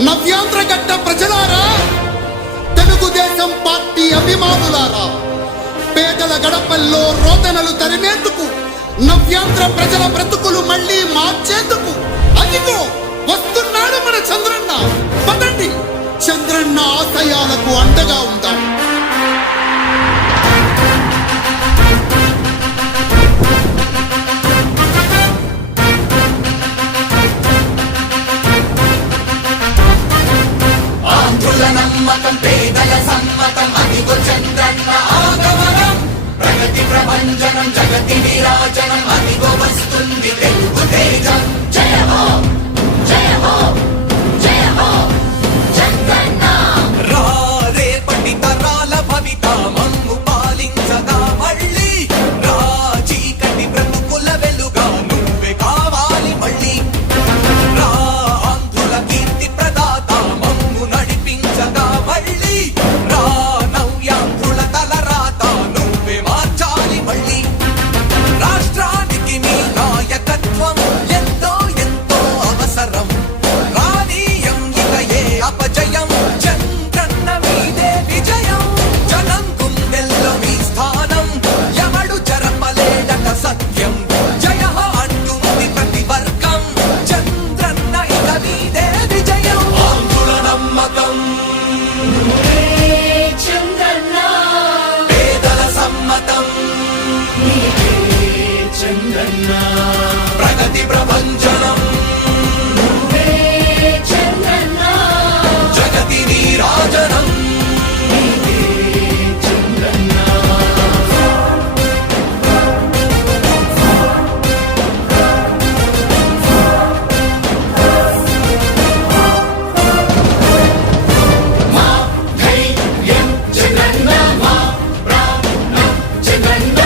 నవ్యాంధ్ర గడ్డ ప్రజలారా, తెలుగుదేశం పార్టీ అభిమానులారా, పేదల గడపల్లో రోదనలు తరిమేందుకు, నవ్యాంధ్ర ప్రజల బ్రతుకులు మళ్లీ మార్చేందుకు అదిగో వస్తున్నాడు మన చంద్రన్న. పదండి, చంద్రన్న ఆశయాలకు అండగా ఉందాం. ఆంధ్రుల నమ్మకం, పేదల సమ్మతం, అదిగో చంద్రన్న ఆగమనం. ప్రగతి ప్రభంజనం, జగతి విరాజనం, అదిగో వస్తుంది తెలుగు తేజం. జయ హో, జయ హో, జయ హో చంద్రన్న. రా రేపటి తరాల భవిత మమ్ము పాలించగా మళ్ళీ, రా చీకటి బ్రతుకుల వెలుగా నువ్వే కావాలి మళ్ళీ. రా ఆంధ్రుల కీర్తి ప్రదాత మమ్ము నడిపించగా మళ్ళీ, రా నవ్యాంధ్రుల తలరాత నువ్వే మార్చాలి మళ్ళీ. రాష్ట్రానికి మీ నాయకత్వం ఎంతో ఎంతో అవసరం. రానీయం ఇక ఏ అపజయం, చంద్రన్న మీదే విజయం. జనం గుండెల్లో మీ స్థానం, ఎవడు జరపలేడట సత్యం. జయ హో అంటుంది ప్రతి వర్గం, చంద్రన్న ఇక మీదే విజయం. ఆంధ్రుల నమ్మకం, చంద్రన్న పేదల సమ్మతం, చంద్రన్న ప్రగతి ప్రభంజనం, చంద్రన్న జగతి నీరాజనం. మా ధైర్యం చంద్రన్న, మా ప్రాణం చంద్రన్న,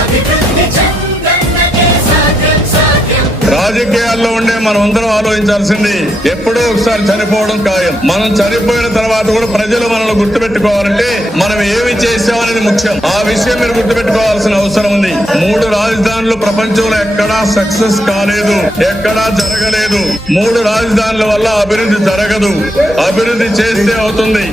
అభివృద్ధి చంద్రన్నకే సాధ్యం సాధ్యం. రాజకీయాల్లో ఉండే మనం అందరం ఆలోచించాల్సింది, ఎప్పుడో ఒకసారి చనిపోవడం ఖాయం. మనం చనిపోయిన తర్వాత కూడా ప్రజలు మనల్ని గుర్తుపెట్టుకోవాలంటే మనం ఏమి చేసామనేది ముఖ్యం. ఆ విషయం మీరు గుర్తుపెట్టుకోవాల్సిన అవసరం ఉంది. 3 రాజధానులు ప్రపంచంలో ఎక్కడా సక్సెస్ కాలేదు, ఎక్కడా జరగలేదు. 3 రాజధానుల వల్ల అభివృద్ధి జరగదు, అభివృద్ధి చేస్తే అవుతుంది.